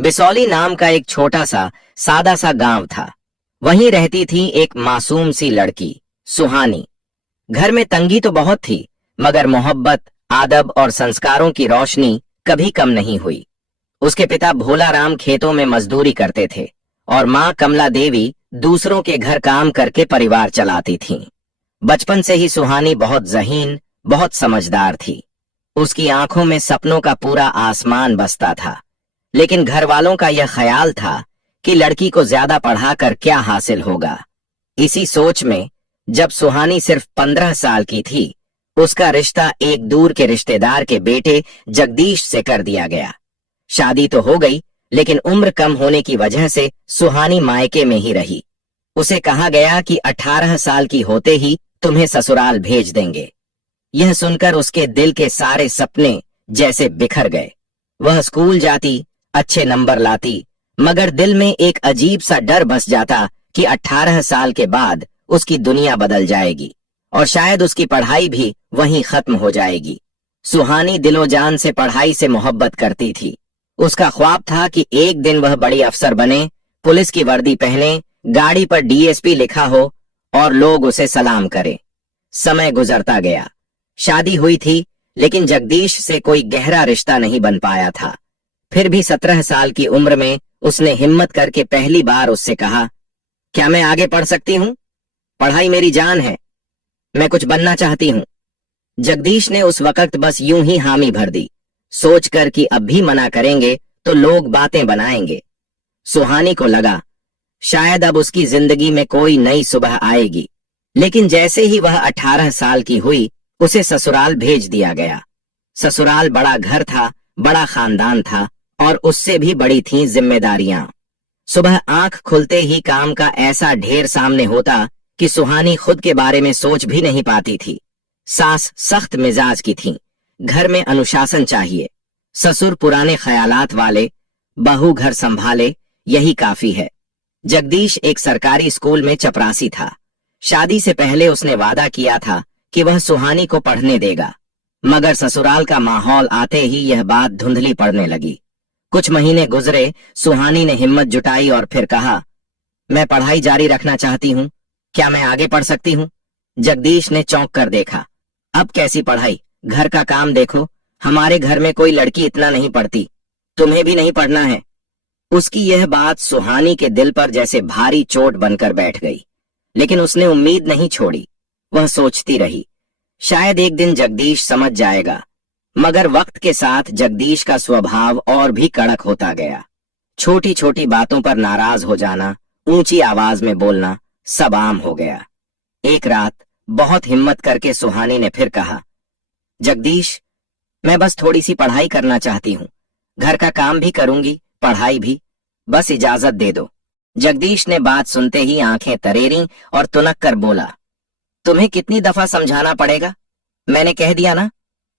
बिसौली नाम का एक छोटा सा सादा सा गांव था। वहीं रहती थी एक मासूम सी लड़की, सुहानी। घर में तंगी तो बहुत थी, मगर मोहब्बत, आदब और संस्कारों की रोशनी कभी कम नहीं हुई। उसके पिता भोला राम खेतों में मजदूरी करते थे और माँ कमला देवी दूसरों के घर काम करके परिवार चलाती थीं। बचपन से ही सुहानी बहुत ज़हीन, बहुत समझदार थी। उसकी आंखों में सपनों का पूरा आसमान बसता था। लेकिन घर वालों का यह ख्याल था कि लड़की को ज्यादा पढ़ाकर क्या हासिल होगा। इसी सोच में जब सुहानी सिर्फ 15 साल की थी, उसका रिश्ता एक दूर के रिश्तेदार के बेटे जगदीश से कर दिया गया। शादी तो हो गई, लेकिन उम्र कम होने की वजह से सुहानी मायके में ही रही। उसे कहा गया कि 18 साल की होते ही तुम्हें ससुराल भेज देंगे। यह सुनकर उसके दिल के सारे सपने जैसे बिखर गए। वह स्कूल जाती, अच्छे नंबर लाती, मगर दिल में एक अजीब सा डर बस जाता कि 18 साल के बाद उसकी दुनिया बदल जाएगी और शायद उसकी पढ़ाई भी वहीं खत्म हो जाएगी। सुहानी दिलो जान से पढ़ाई से मोहब्बत करती थी। उसका ख्वाब था कि एक दिन वह बड़ी अफसर बने, पुलिस की वर्दी पहने, गाड़ी पर डीएसपी लिखा हो और लोग उसे सलाम करें। समय गुजरता गया। शादी हुई थी, लेकिन जगदीश से कोई गहरा रिश्ता नहीं बन पाया था। फिर भी 17 साल की उम्र में उसने हिम्मत करके पहली बार उससे कहा, क्या मैं आगे पढ़ सकती हूँ? पढ़ाई मेरी जान है, मैं कुछ बनना चाहती हूँ। जगदीश ने उस वक्त बस यूं ही हामी भर दी, सोचकर कि अब भी मना करेंगे तो लोग बातें बनाएंगे। सुहानी को लगा शायद अब उसकी जिंदगी में कोई नई सुबह आएगी। लेकिन जैसे ही वह 18 साल की हुई, उसे ससुराल भेज दिया गया। ससुराल बड़ा घर था, बड़ा खानदान था और उससे भी बड़ी थीं जिम्मेदारियां। सुबह आंख खुलते ही काम का ऐसा ढेर सामने होता कि सुहानी खुद के बारे में सोच भी नहीं पाती थी। सास सख्त मिजाज की थीं, घर में अनुशासन चाहिए। ससुर पुराने ख्यालात वाले, बहू घर संभाले, यही काफी है। जगदीश एक सरकारी स्कूल में चपरासी था। शादी से पहले उसने वादा किया था कि वह सुहानी को पढ़ने देगा, मगर ससुराल का माहौल आते ही यह बात धुंधली पड़ने लगी। कुछ महीने गुजरे, सुहानी ने हिम्मत जुटाई और फिर कहा, मैं पढ़ाई जारी रखना चाहती हूँ, क्या मैं आगे पढ़ सकती हूँ? जगदीश ने चौंक कर देखा, अब कैसी पढ़ाई, घर का काम देखो, हमारे घर में कोई लड़की इतना नहीं पढ़ती, तुम्हें भी नहीं पढ़ना है। उसकी यह बात सुहानी के दिल पर जैसे भारी चोट बनकर बैठ गई, लेकिन उसने उम्मीद नहीं छोड़ी। वह सोचती रही, शायद एक दिन जगदीश समझ जाएगा। मगर वक्त के साथ जगदीश का स्वभाव और भी कड़क होता गया। छोटी छोटी बातों पर नाराज हो जाना, ऊंची आवाज में बोलना, सब आम हो गया। एक रात बहुत हिम्मत करके सुहानी ने फिर कहा, जगदीश, मैं बस थोड़ी सी पढ़ाई करना चाहती हूँ, घर का काम भी करूंगी, पढ़ाई भी, बस इजाजत दे दो। जगदीश ने बात सुनते ही आंखें तरेरी और तुनक कर बोला, तुम्हें कितनी दफा समझाना पड़ेगा? मैंने कह दिया ना,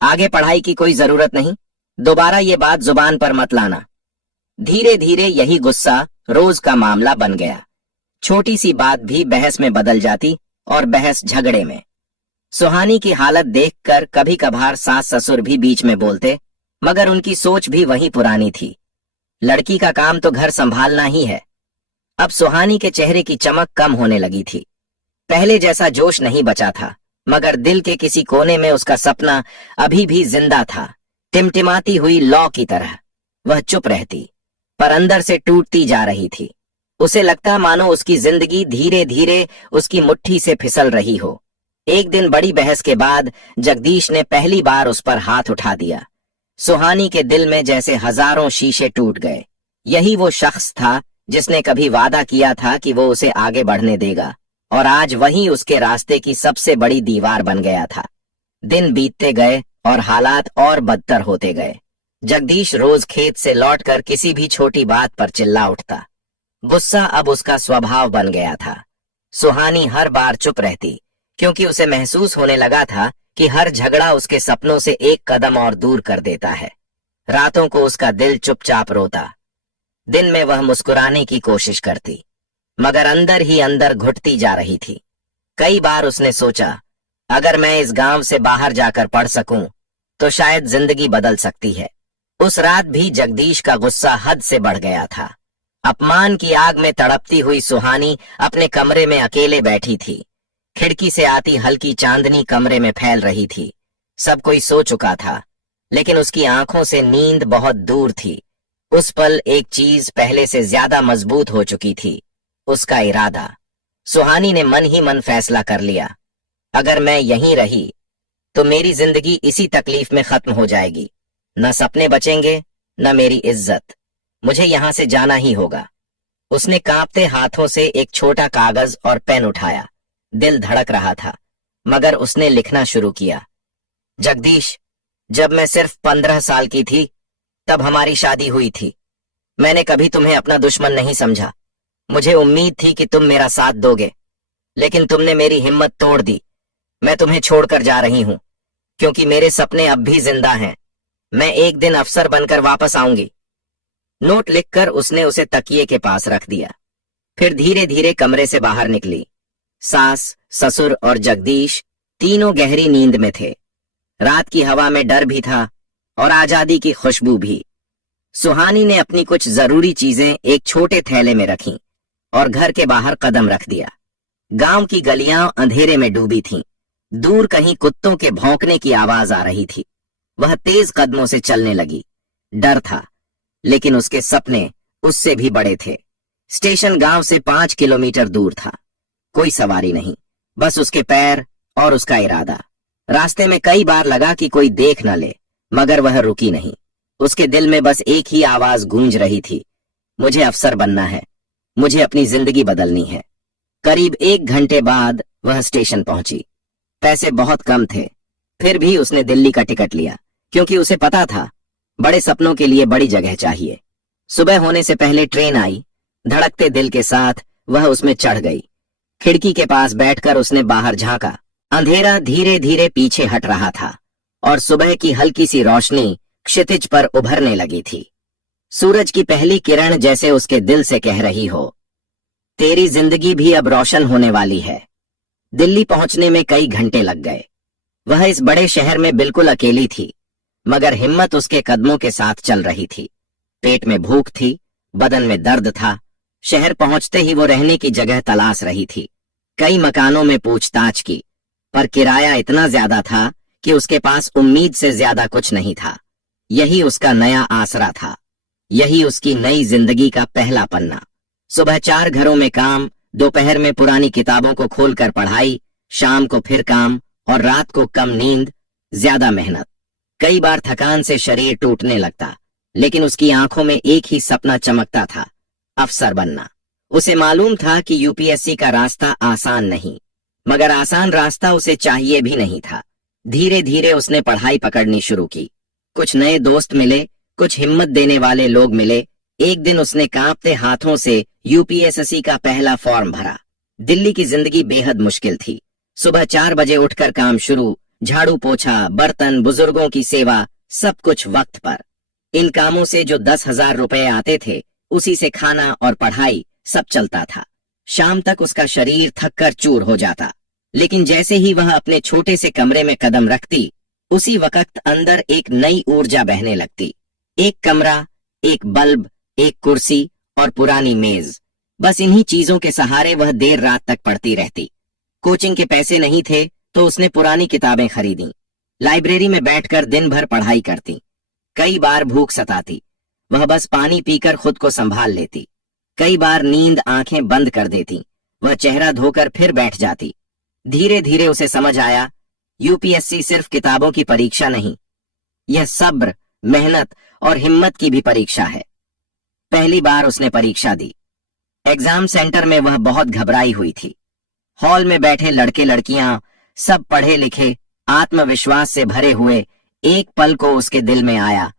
आगे पढ़ाई की कोई जरूरत नहीं, दोबारा ये बात जुबान पर मत लाना। धीरे धीरे यही गुस्सा रोज का मामला बन गया। छोटी सी बात भी बहस में बदल जाती और बहस झगड़े में। सुहानी की हालत देखकर कभी कभार सास ससुर भी बीच में बोलते, मगर उनकी सोच भी वही पुरानी थी, लड़की का काम तो घर संभालना ही है। अब सुहानी के चेहरे की चमक कम होने लगी थी। पहले जैसा जोश नहीं बचा था, मगर दिल के किसी कोने में उसका सपना अभी भी जिंदा था, टिमटिमाती हुई लौ की तरह। वह चुप रहती, पर अंदर से टूटती जा रही थी। उसे लगता मानो उसकी जिंदगी धीरे धीरे उसकी मुट्ठी से फिसल रही हो। एक दिन बड़ी बहस के बाद जगदीश ने पहली बार उस पर हाथ उठा दिया। सुहानी के दिल में जैसे हजारों शीशे टूट गए। यही वो शख्स था जिसने कभी वादा किया था कि वो उसे आगे बढ़ने देगा, और आज वही उसके रास्ते की सबसे बड़ी दीवार बन गया था। दिन बीतते गए और हालात और बदतर होते गए। जगदीश रोज खेत से लौटकर किसी भी छोटी बात पर चिल्ला उठता। गुस्सा अब उसका स्वभाव बन गया था। सुहानी हर बार चुप रहती, क्योंकि उसे महसूस होने लगा था कि हर झगड़ा उसके सपनों से एक कदम और दूर कर देता है। रातों को उसका दिल चुपचाप रोता। दिन में वह मुस्कुराने की कोशिश करती, मगर अंदर ही अंदर घुटती जा रही थी। कई बार उसने सोचा, अगर मैं इस गांव से बाहर जाकर पढ़ सकूं, तो शायद जिंदगी बदल सकती है। उस रात भी जगदीश का गुस्सा हद से बढ़ गया था। अपमान की आग में तड़पती हुई सुहानी अपने कमरे में अकेले बैठी थी। खिड़की से आती हल्की चांदनी कमरे में फैल रही थी। सब कोई सो चुका था, लेकिन उसकी आंखों से नींद बहुत दूर थी। उस पल एक चीज पहले से ज्यादा मजबूत हो चुकी थी, उसका इरादा। सुहानी ने मन ही मन फैसला कर लिया, अगर मैं यहीं रही तो मेरी जिंदगी इसी तकलीफ में खत्म हो जाएगी। न सपने बचेंगे, न मेरी इज्जत। मुझे यहां से जाना ही होगा। उसने कांपते हाथों से एक छोटा कागज और पेन उठाया। दिल धड़क रहा था, मगर उसने लिखना शुरू किया। जगदीश, जब मैं सिर्फ 15 साल की थी, तब हमारी शादी हुई थी। मैंने कभी तुम्हें अपना दुश्मन नहीं समझा। मुझे उम्मीद थी कि तुम मेरा साथ दोगे, लेकिन तुमने मेरी हिम्मत तोड़ दी। मैं तुम्हें छोड़कर जा रही हूं, क्योंकि मेरे सपने अब भी जिंदा हैं। मैं एक दिन अफसर बनकर वापस आऊंगी। नोट लिखकर उसने उसे तकिए के पास रख दिया। फिर धीरे धीरे कमरे से बाहर निकली। सास, ससुर और जगदीश तीनों गहरी नींद में थे। रात की हवा में डर भी था और आजादी की खुशबू भी। सुहानी ने अपनी कुछ जरूरी चीजें एक छोटे थैले में रखीं और घर के बाहर कदम रख दिया। गांव की गलियां अंधेरे में डूबी थीं। दूर कहीं कुत्तों के भौंकने की आवाज आ रही थी। वह तेज कदमों से चलने लगी। डर था, लेकिन उसके सपने उससे भी बड़े थे। स्टेशन गांव से 5 किलोमीटर दूर था। कोई सवारी नहीं, बस उसके पैर और उसका इरादा। रास्ते में कई बार लगा कि कोई देख न ले, मगर वह रुकी नहीं। उसके दिल में बस एक ही आवाज गूंज रही थी, मुझे अफसर बनना है, मुझे अपनी जिंदगी बदलनी है। करीब 1 घंटे बाद वह स्टेशन पहुंची। पैसे बहुत कम थे, फिर भी उसने दिल्ली का टिकट लिया, क्योंकि उसे पता था बड़े सपनों के लिए बड़ी जगह चाहिए। सुबह होने से पहले ट्रेन आई। धड़कते दिल के साथ वह उसमें चढ़ गई। खिड़की के पास बैठकर उसने बाहर झांका। अंधेरा धीरे धीरे पीछे हट रहा था और सुबह की हल्की सी रोशनी क्षितिज पर उभरने लगी थी। सूरज की पहली किरण जैसे उसके दिल से कह रही हो, तेरी जिंदगी भी अब रोशन होने वाली है। दिल्ली पहुंचने में कई घंटे लग गए। वह इस बड़े शहर में बिल्कुल अकेली थी, मगर हिम्मत उसके कदमों के साथ चल रही थी। पेट में भूख थी, बदन में दर्द था। शहर पहुंचते ही वो रहने की जगह तलाश रही थी। कई मकानों में पूछताछ की, पर किराया इतना ज्यादा था कि उसके पास उम्मीद से ज्यादा कुछ नहीं था। यही उसका नया आसरा था, यही उसकी नई जिंदगी का पहला पन्ना। सुबह 4 घरों में काम, दोपहर में पुरानी किताबों को खोलकर पढ़ाई, शाम को फिर काम और रात को कम नींद, ज्यादा मेहनत। कई बार थकान से शरीर टूटने लगता, लेकिन उसकी आंखों में एक ही सपना चमकता था, अफसर बनना। उसे मालूम था कि यूपीएससी का रास्ता आसान नहीं, मगर आसान रास्ता उसे चाहिए भी नहीं था। धीरे धीरे उसने पढ़ाई पकड़नी शुरू की। कुछ नए दोस्त मिले, कुछ हिम्मत देने वाले लोग मिले। एक दिन उसने कांपते हाथों से यूपीएससी का पहला फॉर्म भरा। दिल्ली की जिंदगी बेहद मुश्किल थी। सुबह 4 बजे उठकर काम शुरू, झाड़ू पोछा, बर्तन, बुजुर्गों की सेवा, सब कुछ वक्त पर। इन कामों से जो 10,000 रुपए आते थे, उसी से खाना और पढ़ाई सब चलता था। शाम तक उसका शरीर थककर चूर हो जाता, लेकिन जैसे ही वह अपने छोटे से कमरे में कदम रखती, उसी वक्त अंदर एक नई ऊर्जा बहने लगती। एक कमरा, एक बल्ब, एक कुर्सी और पुरानी मेज, बस इन्हीं चीजों के सहारे वह देर रात तक पढ़ती रहती। कोचिंग के पैसे नहीं थे तो उसने पुरानी किताबें खरीदी। लाइब्रेरी में बैठकर दिन भर पढ़ाई करती। कई बार भूख सताती, वह बस पानी पीकर खुद को संभाल लेती। कई बार नींद आंखें बंद कर देती, वह चेहरा धोकर फिर बैठ जाती। धीरे धीरे उसे समझ आया, यूपीएससी सिर्फ किताबों की परीक्षा नहीं, यह सब्र, मेहनत और हिम्मत की भी परीक्षा है। पहली बार उसने परीक्षा दी। एग्जाम सेंटर में वह बहुत घबराई हुई थी। हॉल में बैठे लड़के लड़कियां सब पढ़े लिखे, आत्मविश्वास से भरे हुए। एक पल को उसके दिल में आया,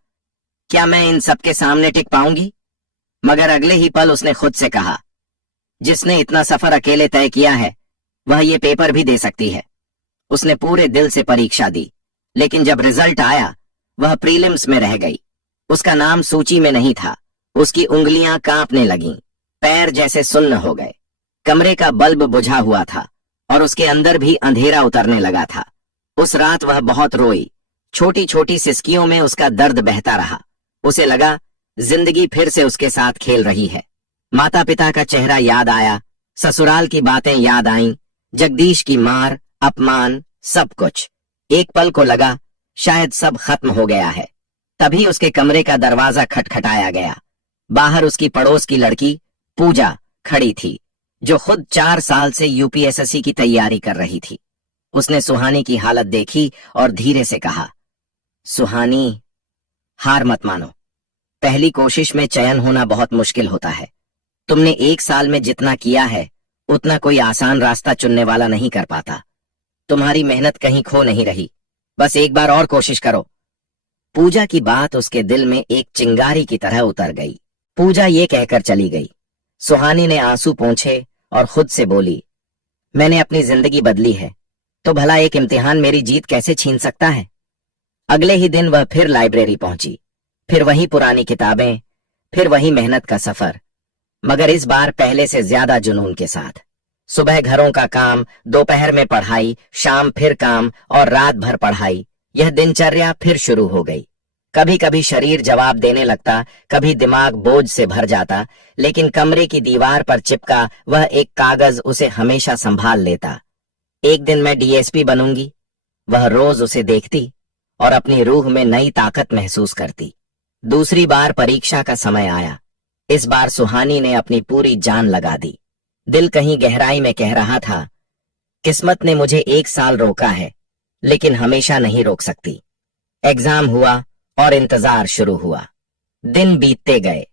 क्या मैं इन सबके सामने टिक पाऊंगी? मगर अगले ही पल उसने खुद से कहा, जिसने इतना सफर अकेले तय किया है, वह ये पेपर भी दे सकती है। उसने पूरे दिल से परीक्षा दी, लेकिन जब रिजल्ट आया, वह प्रीलिम्स में रह गई। उसका नाम सूची में नहीं था। उसकी उंगलियां कांपने लगीं, पैर जैसे सुन्न हो गए। कमरे का बल्ब बुझा हुआ था और उसके अंदर भी अंधेरा उतरने लगा था। उस रात वह बहुत रोई। छोटी छोटी सिसकियों में उसका दर्द बहता रहा। उसे लगा जिंदगी फिर से उसके साथ खेल रही है। माता पिता का चेहरा याद आया, ससुराल की बातें याद आईं, जगदीश की मार, अपमान, सब कुछ। एक पल को लगा शायद सब खत्म हो गया है। तभी उसके कमरे का दरवाजा खटखटाया गया। बाहर उसकी पड़ोस की लड़की पूजा खड़ी थी, जो खुद 4 साल से यूपीएसएससी की तैयारी कर रही थी। उसने सुहानी की हालत देखी और धीरे से कहा, सुहानी, हार मत मानो। पहली कोशिश में चयन होना बहुत मुश्किल होता है। तुमने 1 साल में जितना किया है उतना कोई आसान रास्ता चुनने वाला नहीं कर पाता। तुम्हारी मेहनत कहीं खो नहीं रही, बस एक बार और कोशिश करो। पूजा की बात उसके दिल में एक चिंगारी की तरह उतर गई। पूजा ये कहकर चली गई। सुहानी ने आंसू पोंछे और खुद से बोली, मैंने अपनी जिंदगी बदली है, तो भला एक इम्तिहान मेरी जीत कैसे छीन सकता है। अगले ही दिन वह फिर लाइब्रेरी पहुंची, फिर वही पुरानी किताबें, फिर वही मेहनत का सफर, मगर इस बार पहले से ज्यादा जुनून के साथ। सुबह घरों का काम, दोपहर में पढ़ाई, शाम फिर काम और रात भर पढ़ाई। यह दिनचर्या फिर शुरू हो गई। कभी कभी शरीर जवाब देने लगता, कभी दिमाग बोझ से भर जाता, लेकिन कमरे की दीवार पर चिपका वह एक कागज उसे हमेशा संभाल लेता। एक दिन मैं डीएसपी बनूंगी, वह रोज उसे देखती और अपनी रूह में नई ताकत महसूस करती। दूसरी बार परीक्षा का समय आया। इस बार सुहानी ने अपनी पूरी जान लगा दी। दिल कहीं गहराई में कह रहा था, किस्मत ने मुझे 1 साल रोका है, लेकिन हमेशा नहीं रोक सकती। एग्जाम हुआ और इंतजार शुरू हुआ। दिन बीतते गए।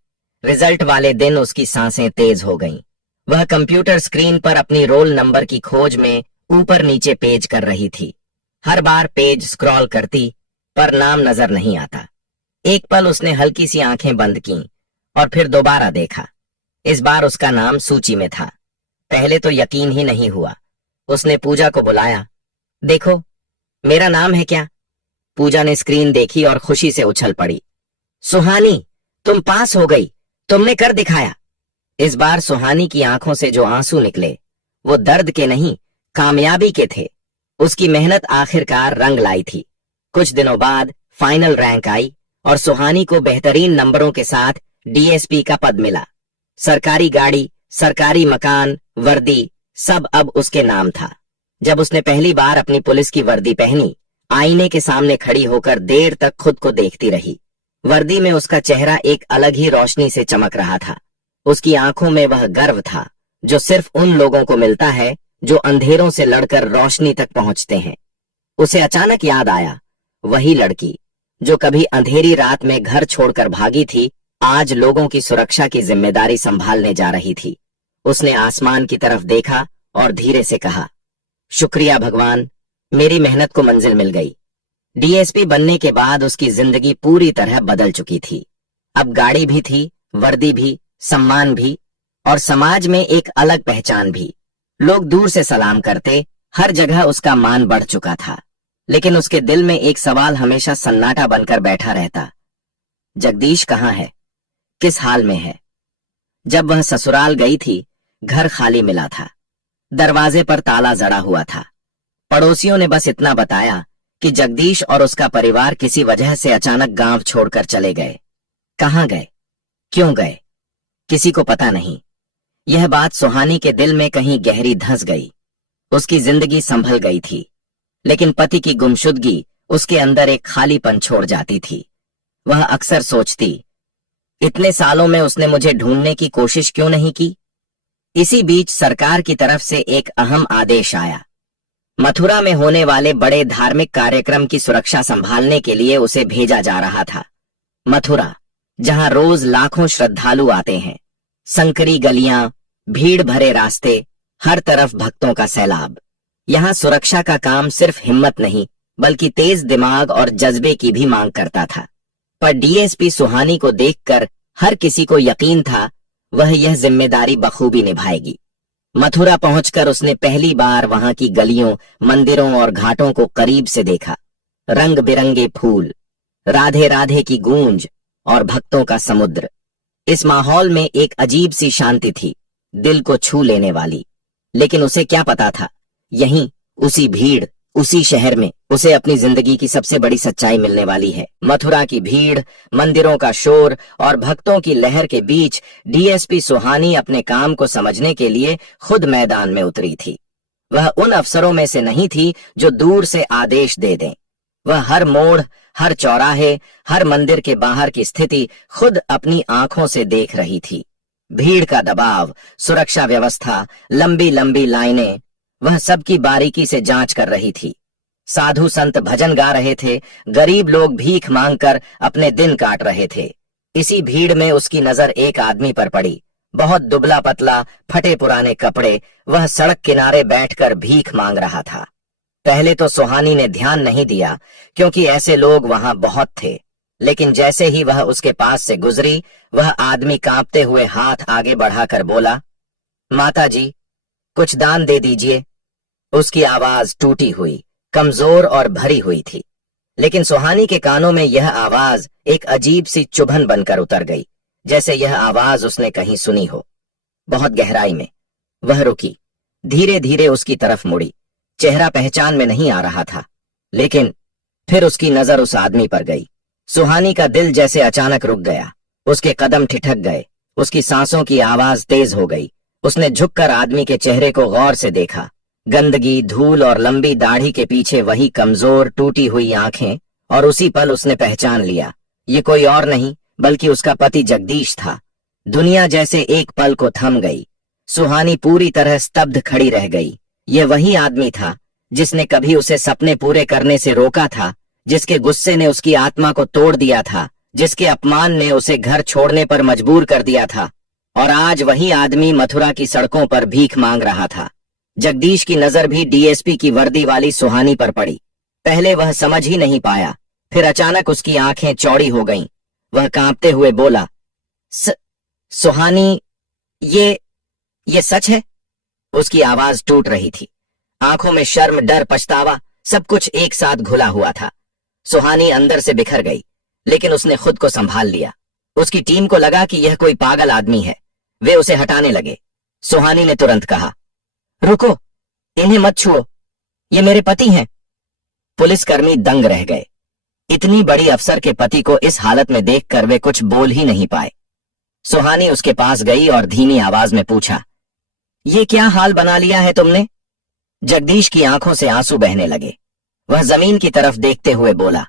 रिजल्ट वाले दिन उसकी सांसें तेज हो गईं। वह कंप्यूटर स्क्रीन पर अपनी रोल नंबर की खोज में ऊपर नीचे पेज कर रही थी। हर बार पेज स्क्रॉल करती, पर नाम नजर नहीं आता। एक पल उसने हल्की सी आंखें बंद कीं और फिर दोबारा देखा। इस बार उसका नाम सूची में था। पहले तो यकीन ही नहीं हुआ। उसने पूजा को बुलाया, देखो मेरा नाम है क्या। पूजा ने स्क्रीन देखी और खुशी से उछल पड़ी, सुहानी, तुम पास हो गई, तुमने कर दिखाया। इस बार सुहानी की आंखों से जो आंसू निकले वो दर्द के नहीं, कामयाबी के थे। उसकी मेहनत आखिरकार रंग लाई थी। कुछ दिनों बाद फाइनल रैंक आई और सुहानी को बेहतरीन नंबरों के साथ डीएसपी का पद मिला। सरकारी गाड़ी, सरकारी मकान, वर्दी, सब अब उसके नाम था। जब उसने पहली बार अपनी पुलिस की वर्दी पहनी, आईने के सामने खड़ी होकर देर तक खुद को देखती रही। वर्दी में उसका चेहरा एक अलग ही रोशनी से चमक रहा था। उसकी आंखों में वह गर्व था जो सिर्फ उन लोगों को मिलता है जो अंधेरों से लड़कर रोशनी तक पहुंचते हैं। उसे अचानक याद आया, वही लड़की जो कभी अंधेरी रात में घर छोड़कर भागी थी, आज लोगों की सुरक्षा की जिम्मेदारी संभालने जा रही थी। उसने आसमान की तरफ देखा और धीरे से कहा, शुक्रिया भगवान, मेरी मेहनत को मंजिल मिल गई। डीएसपी बनने के बाद उसकी जिंदगी पूरी तरह बदल चुकी थी। अब गाड़ी भी थी, वर्दी भी, सम्मान भी और समाज में एक अलग पहचान भी। लोग दूर से सलाम करते, हर जगह उसका मान बढ़ चुका था। लेकिन उसके दिल में एक सवाल हमेशा सन्नाटा बनकर बैठा रहता, जगदीश कहाँ है, किस हाल में है। जब वह ससुराल गई थी, घर खाली मिला था। दरवाजे पर ताला जड़ा हुआ था। पड़ोसियों ने बस इतना बताया कि जगदीश और उसका परिवार किसी वजह से अचानक गांव छोड़कर चले गए। कहाँ गए, क्यों गए, किसी को पता नहीं। यह बात सुहानी के दिल में कहीं गहरी धंस गई। उसकी जिंदगी संभल गई थी, लेकिन पति की गुमशुदगी उसके अंदर एक खालीपन छोड़ जाती थी। वह अक्सर सोचती, इतने सालों में उसने मुझे ढूंढने की कोशिश क्यों नहीं की। इसी बीच सरकार की तरफ से एक अहम आदेश आया। मथुरा में होने वाले बड़े धार्मिक कार्यक्रम की सुरक्षा संभालने के लिए उसे भेजा जा रहा था। मथुरा, जहां रोज लाखों श्रद्धालु आते हैं। संकरी गलियां, भीड़ भरे रास्ते, हर तरफ भक्तों का सैलाब। यहां सुरक्षा का काम सिर्फ हिम्मत नहीं, बल्कि तेज दिमाग और जज्बे की भी मांग करता था। पर डीएसपी सुहानी को देखकर हर किसी को यकीन था वह यह जिम्मेदारी बखूबी निभाएगी। मथुरा पहुंचकर उसने पहली बार वहां की गलियों, मंदिरों और घाटों को करीब से देखा। रंग बिरंगे फूल, राधे राधे की गूंज और भक्तों का समुद्र। इस माहौल में एक अजीब सी शांति थी, दिल को छू लेने वाली। लेकिन उसे क्या पता था, यहीं उसी भीड़, उसी शहर में उसे अपनी जिंदगी की सबसे बड़ी सच्चाई मिलने वाली है। मथुरा की भीड़, मंदिरों का शोर और भक्तों की लहर के बीच डीएसपी सुहानी अपने काम को समझने के लिए खुद मैदान में उतरी थी। वह उन अफसरों में से नहीं थी जो दूर से आदेश दे दें। वह हर मोड़, हर चौराहे, हर मंदिर के बाहर की स्थिति खुद अपनी आंखों से देख रही थी। भीड़ का दबाव, सुरक्षा व्यवस्था, लंबी लंबी लाइनें, वह सबकी बारीकी से जांच कर रही थी। साधु संत भजन गा रहे थे, गरीब लोग भीख मांगकर अपने दिन काट रहे थे। इसी भीड़ में उसकी नजर एक आदमी पर पड़ी। बहुत दुबला पतला, फटे पुराने कपड़े, वह सड़क किनारे बैठकर भीख मांग रहा था। पहले तो सुहानी ने ध्यान नहीं दिया क्योंकि ऐसे लोग वहां बहुत थे, लेकिन जैसे ही वह उसके पास से गुजरी, वह आदमी कांपते हुए हाथ आगे बढ़ाकर बोला, माता जी, कुछ दान दे दीजिए। उसकी आवाज टूटी हुई, कमजोर और भरी हुई थी, लेकिन सुहानी के कानों में यह आवाज एक अजीब सी चुभन बनकर उतर गई, जैसे यह आवाज उसने कहीं सुनी हो। बहुत गहराई में वह रुकी, धीरे धीरे उसकी तरफ मुड़ी। चेहरा पहचान में नहीं आ रहा था, लेकिन फिर उसकी नजर उस आदमी पर गई। सुहानी का दिल जैसे अचानक रुक गया, उसके कदम ठिठक गए, उसकी सांसों की आवाज तेज हो गई। उसने झुककर आदमी के चेहरे को गौर से देखा। गंदगी, धूल और लंबी दाढ़ी के पीछे वही कमजोर, टूटी हुई आंखें, और उसी पल उसने पहचान लिया, ये कोई और नहीं बल्कि उसका पति जगदीश था। दुनिया जैसे एक पल को थम गई। सुहानी पूरी तरह स्तब्ध खड़ी रह गई। यह वही आदमी था जिसने कभी उसे सपने पूरे करने से रोका था, जिसके गुस्से ने उसकी आत्मा को तोड़ दिया था, जिसके अपमान ने उसे घर छोड़ने पर मजबूर कर दिया था। और आज वही आदमी मथुरा की सड़कों पर भीख मांग रहा था। जगदीश की नजर भी डीएसपी की वर्दी वाली सुहानी पर पड़ी। पहले वह समझ ही नहीं पाया, फिर अचानक उसकी आंखें चौड़ी हो गईं। वह कांपते हुए बोला, सुहानी, ये सच है? उसकी आवाज टूट रही थी। आंखों में शर्म, डर, पछतावा, सब कुछ एक साथ घुला हुआ था। सुहानी अंदर से बिखर गई, लेकिन उसने खुद को संभाल लिया। उसकी टीम को लगा कि यह कोई पागल आदमी है। वे उसे हटाने लगे। सुहानी ने तुरंत कहा, रुको, इन्हें मत छुओ, ये मेरे पति हैं। पुलिसकर्मी दंग रह गए। इतनी बड़ी अफसर के पति को इस हालत में देखकर वे कुछ बोल ही नहीं पाए। सुहानी उसके पास गई और धीमी आवाज में पूछा, ये क्या हाल बना लिया है तुमने? जगदीश की आंखों से आंसू बहने लगे। वह जमीन की तरफ देखते हुए बोला,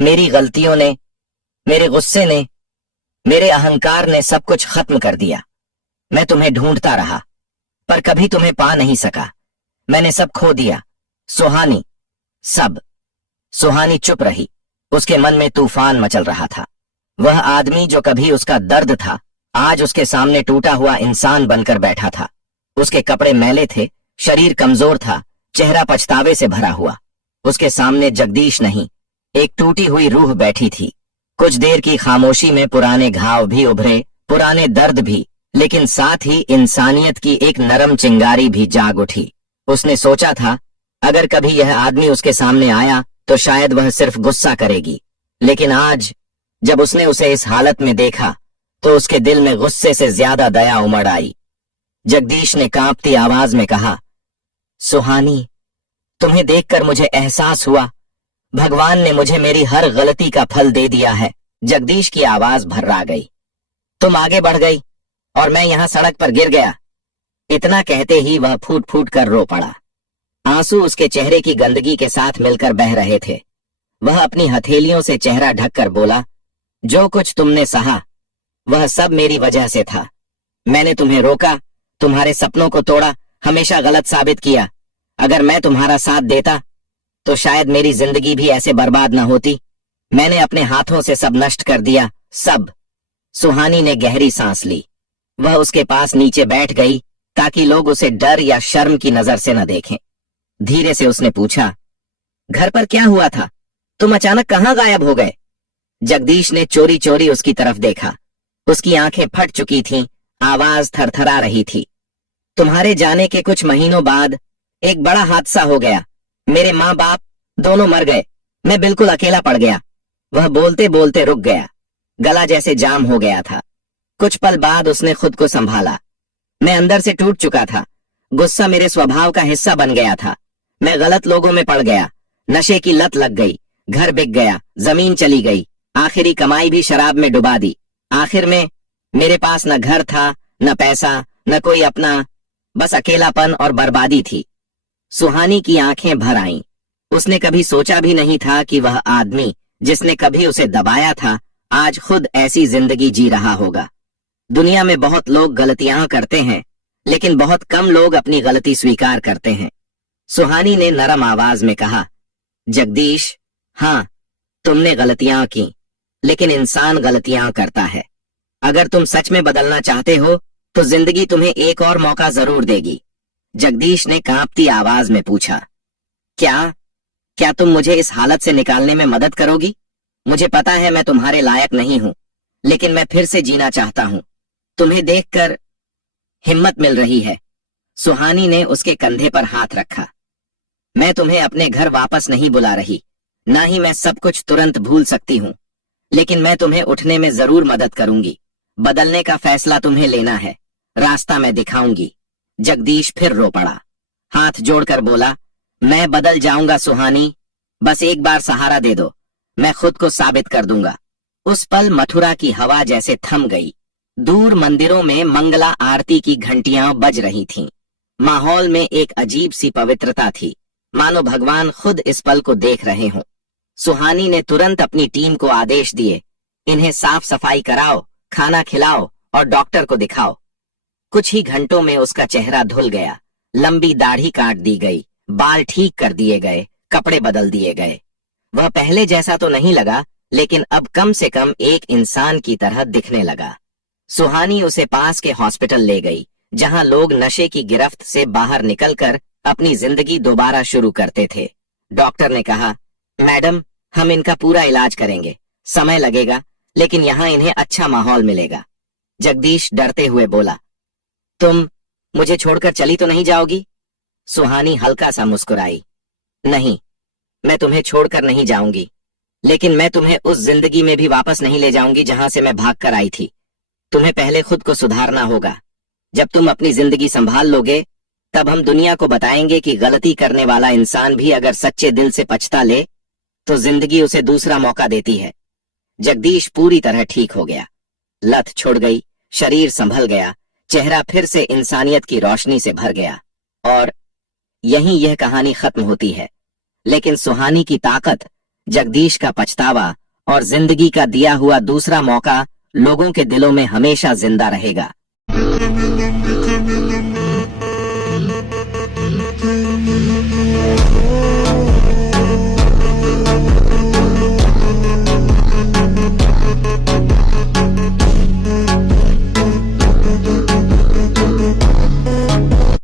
मेरी गलतियों ने, मेरे गुस्से ने, मेरे अहंकार ने सब कुछ खत्म कर दिया। मैं तुम्हें ढूंढता रहा, पर कभी तुम्हें पा नहीं सका। मैंने सब खो दिया। सुहानी, सब। सुहानी चुप रही। उसके मन में तूफान मचल रहा था। वह आदमी जो कभी उसका दर्द था, आज उसके सामने टूटा हुआ इंसान बनकर बैठा था। उसके कपड़े मैले थे, शरीर कमजोर था, चेहरा पछतावे से भरा हुआ। उसके सामने जगदीश नहीं, एक टूटी हुई रूह बैठी थी। कुछ देर की खामोशी में पुराने घाव भी उभरे, पुराने दर्द भी, लेकिन साथ ही इंसानियत की एक नरम चिंगारी भी जाग उठी। उसने सोचा था, अगर कभी यह आदमी उसके सामने आया तो शायद वह सिर्फ गुस्सा करेगी, लेकिन आज जब उसने उसे इस हालत में देखा तो उसके दिल में गुस्से से ज्यादा दया उमड़ आई। जगदीश ने कांपती आवाज में कहा, सुहानी, तुम्हें देखकर मुझे एहसास हुआ, भगवान ने मुझे मेरी हर गलती का फल दे दिया है। जगदीश की आवाज भर्रा गई। तुम आगे बढ़ गई और मैं यहां सड़क पर गिर गया। इतना कहते ही वह फूट फूट कर रो पड़ा। आंसू उसके चेहरे की गंदगी के साथ मिलकर बह रहे थे। वह अपनी हथेलियों से चेहरा ढककर बोला, जो कुछ तुमने सहा वह सब मेरी वजह से था। मैंने तुम्हें रोका, तुम्हारे सपनों को तोड़ा, हमेशा गलत साबित किया। अगर मैं तुम्हारा साथ देता तो शायद मेरी जिंदगी भी ऐसे बर्बाद न होती। मैंने अपने हाथों से सब नष्ट कर दिया, सब। सुहानी ने गहरी सांस ली। वह उसके पास नीचे बैठ गई ताकि लोग उसे डर या शर्म की नजर से न देखें। धीरे से उसने पूछा, घर पर क्या हुआ था? तुम अचानक कहां गायब हो गए? जगदीश ने चोरी चोरी उसकी तरफ देखा। उसकी आंखें फट चुकी थीं, आवाज थरथरा रही थी। तुम्हारे जाने के कुछ महीनों बाद एक बड़ा हादसा हो गया। मेरे माँ बाप दोनों मर गए। मैं बिल्कुल अकेला पड़ गया। वह बोलते बोलते रुक गया, गला जैसे जाम हो गया था। कुछ पल बाद उसने खुद को संभाला। मैं अंदर से टूट चुका था। गुस्सा मेरे स्वभाव का हिस्सा बन गया था। मैं गलत लोगों में पड़ गया। नशे की लत लग गई, घर बिक गया, जमीन चली गई, आखिरी कमाई भी शराब में डुबा दी। आखिर में मेरे पास न घर था, न पैसा, न कोई अपना, बस अकेलापन और बर्बादी थी। सुहानी की आंखें भर आईं। उसने कभी सोचा भी नहीं था कि वह आदमी जिसने कभी उसे दबाया था आज खुद ऐसी जिंदगी जी रहा होगा। दुनिया में बहुत लोग गलतियां करते हैं, लेकिन बहुत कम लोग अपनी गलती स्वीकार करते हैं। सुहानी ने नरम आवाज में कहा, जगदीश, हाँ, तुमने गलतियां की, लेकिन इंसान गलतियां करता है। अगर तुम सच में बदलना चाहते हो तो जिंदगी तुम्हें एक और मौका जरूर देगी। जगदीश ने कांपती आवाज में पूछा, क्या तुम मुझे इस हालत से निकालने में मदद करोगी? मुझे पता है मैं तुम्हारे लायक नहीं हूं, लेकिन मैं फिर से जीना चाहता हूं। तुम्हें देखकर हिम्मत मिल रही है। सुहानी ने उसके कंधे पर हाथ रखा। मैं तुम्हें अपने घर वापस नहीं बुला रही, ना ही मैं सब कुछ तुरंत भूल सकती हूं, लेकिन मैं तुम्हें उठने में जरूर मदद करूंगी। बदलने का फैसला तुम्हें लेना है, रास्ता मैं दिखाऊंगी। जगदीश फिर रो पड़ा, हाथ जोड़कर बोला, मैं बदल जाऊंगा सुहानी, बस एक बार सहारा दे दो, मैं खुद को साबित कर दूंगा। उस पल मथुरा की हवा जैसे थम गई। दूर मंदिरों में मंगला आरती की घंटियां बज रही थीं। माहौल में एक अजीब सी पवित्रता थी, मानो भगवान खुद इस पल को देख रहे हों। सुहानी ने तुरंत अपनी टीम को आदेश दिए, इन्हें साफ सफाई कराओ, खाना खिलाओ और डॉक्टर को दिखाओ। कुछ ही घंटों में उसका चेहरा धुल गया। लंबी दाढ़ी काट दी गई, बाल ठीक कर दिए गए, कपड़े बदल दिए गए। वह पहले जैसा तो नहीं लगा, लेकिन अब कम से कम एक इंसान की तरह दिखने लगा। सुहानी उसे पास के हॉस्पिटल ले गई, जहां लोग नशे की गिरफ्त से बाहर निकलकर अपनी जिंदगी दोबारा शुरू करते थे। डॉक्टर ने कहा, मैडम, हम इनका पूरा इलाज करेंगे, समय लगेगा, लेकिन यहाँ इन्हें अच्छा माहौल मिलेगा। जगदीश डरते हुए बोला, तुम मुझे छोड़कर चली तो नहीं जाओगी? सुहानी हल्का सा मुस्कुराई, नहीं, मैं तुम्हें छोड़कर नहीं जाऊंगी, लेकिन मैं तुम्हें उस जिंदगी में भी वापस नहीं ले जाऊंगी जहां से मैं भागकर आई थी। तुम्हें पहले खुद को सुधारना होगा। जब तुम अपनी जिंदगी संभाल लोगे, तब हम दुनिया को बताएंगे कि गलती करने वाला इंसान भी अगर सच्चे दिल से पछता ले तो जिंदगी उसे दूसरा मौका देती है। जगदीश पूरी तरह ठीक हो गया। लत छुड़ गई, शरीर संभल गया, चेहरा फिर से इंसानियत की रोशनी से भर गया। और यहीं यह कहानी खत्म होती है। लेकिन सुहानी की ताकत, जगदीश का पछतावा और जिंदगी का दिया हुआ दूसरा मौका लोगों के दिलों में हमेशा जिंदा रहेगा।